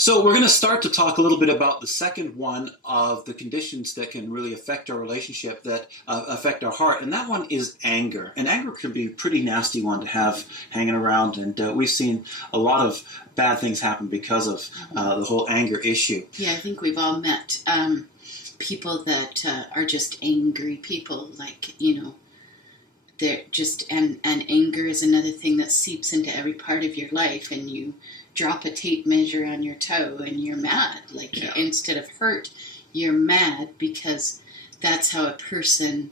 So we're going to start to talk a little bit about the second one of the conditions that can really affect our relationship, that affect our heart, and that one is anger. And anger can be a pretty nasty one to have hanging around, and we've seen a lot of bad things happen because of the whole anger issue. Yeah, I think we've all met people that are just angry people, like, they're just, and anger is another thing that seeps into every part of your life, and you drop a tape measure on your toe and you're mad. Instead of hurt, you're mad, because that's how a person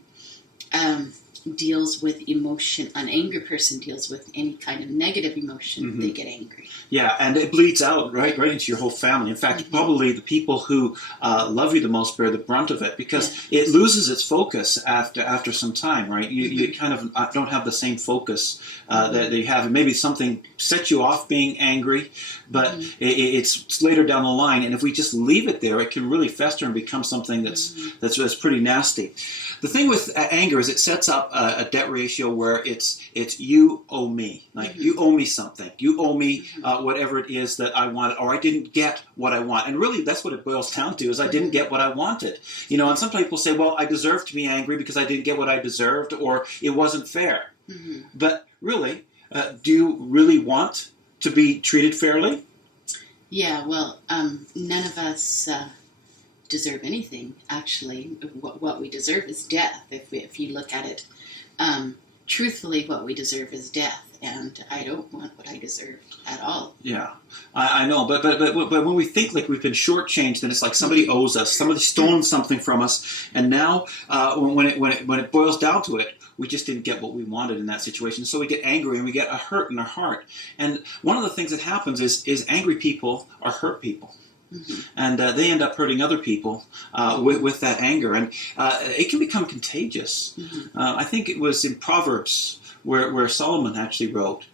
deals with emotion. An angry person deals with any kind of negative emotion. Mm-hmm. They get angry. Yeah, and it bleeds out right into your whole family. In fact, mm-hmm. probably the people who love you the most bear the brunt of it, because it loses its focus after some time, right? You kind of don't have the same focus that you have. Maybe something sets you off being angry, but it's later down the line, and if we just leave it there, it can really fester and become something that's pretty nasty. The thing with anger is it sets up a debt ratio where it's you owe me. Like, you owe me something. You owe me whatever it is that I wanted, or I didn't get what I want. And really, that's what it boils down to, is I didn't get what I wanted. And some people say, well, I deserve to be angry because I didn't get what I deserved, or it wasn't fair. Mm-hmm. But really, do you really want to be treated fairly? Yeah, well, none of us deserve anything, actually. What we deserve is death. If you look at it truthfully, what we deserve is death, and I don't want what I deserve at all. Yeah, I know, but when we think like we've been shortchanged, then it's like somebody owes us, somebody's stolen something from us, and now when it boils down to it, we just didn't get what we wanted in that situation, so we get angry and we get a hurt in our heart. And one of the things that happens is angry people are hurt people. Mm-hmm. And they end up hurting other people with that anger, and it can become contagious. Mm-hmm. I think it was in Proverbs where Solomon actually wrote,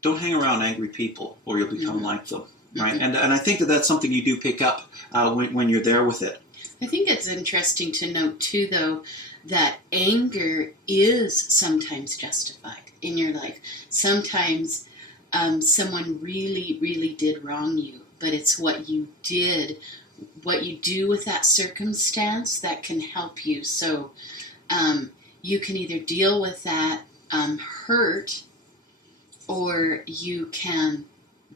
"Don't hang around angry people, or you'll become like them." Right? Mm-hmm. And I think that's something you do pick up when you're there with it. I think it's interesting to note too, though, that anger is sometimes justified in your life. Sometimes someone really, really did wrong you. But it's what you did, what you do with that circumstance that can help you. So you can either deal with that hurt, or you can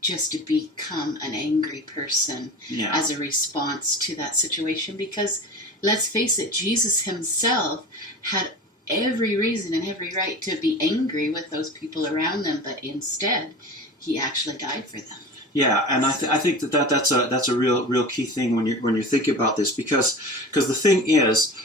just become an angry person as a response to that situation. Because let's face it, Jesus himself had every reason and every right to be angry with those people around them, but instead he actually died for them. Yeah, and I think that's a real key thing when you're thinking about this, because the thing is,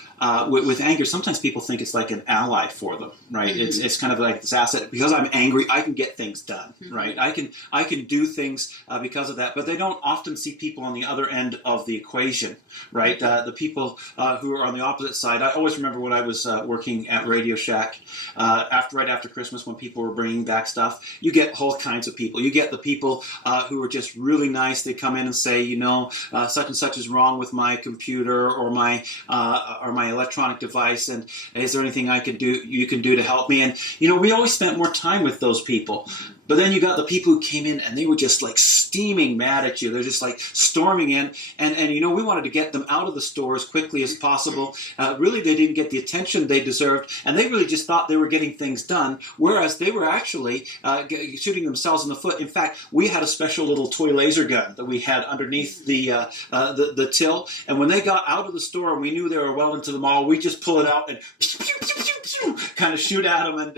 with anger, sometimes people think it's like an ally for them, right? Mm-hmm. It's kind of like this asset. Because I'm angry, I can get things done, mm-hmm. right? I can do things because of that. But they don't often see people on the other end of the equation, right? The people who are on the opposite side. I always remember when I was working at Radio Shack, right after Christmas, when people were bringing back stuff. You get all kinds of people. You get the people who are just really nice. They come in and say, such and such is wrong with my computer or my electronic device, and is there anything you can do to help me? And we always spent more time with those people. But then you got the people who came in and they were just like steaming mad at you. They're just like storming in, and we wanted to get them out of the store as quickly as possible. Really, they didn't get the attention they deserved, and they really just thought they were getting things done, whereas they were actually shooting themselves in the foot. In fact, we had a special little toy laser gun that we had underneath the till, and when they got out of the store and we knew they were well into the mall, we just pull it out and pew, pew, pew, pew, pew, kind of shoot at them and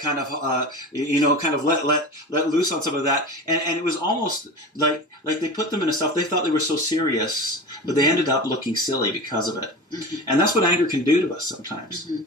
kind of let loose on some of that, and it was almost like they put them into stuff. They thought they were so serious, but they ended up looking silly because of it. Mm-hmm. And that's what anger can do to us sometimes. Mm-hmm.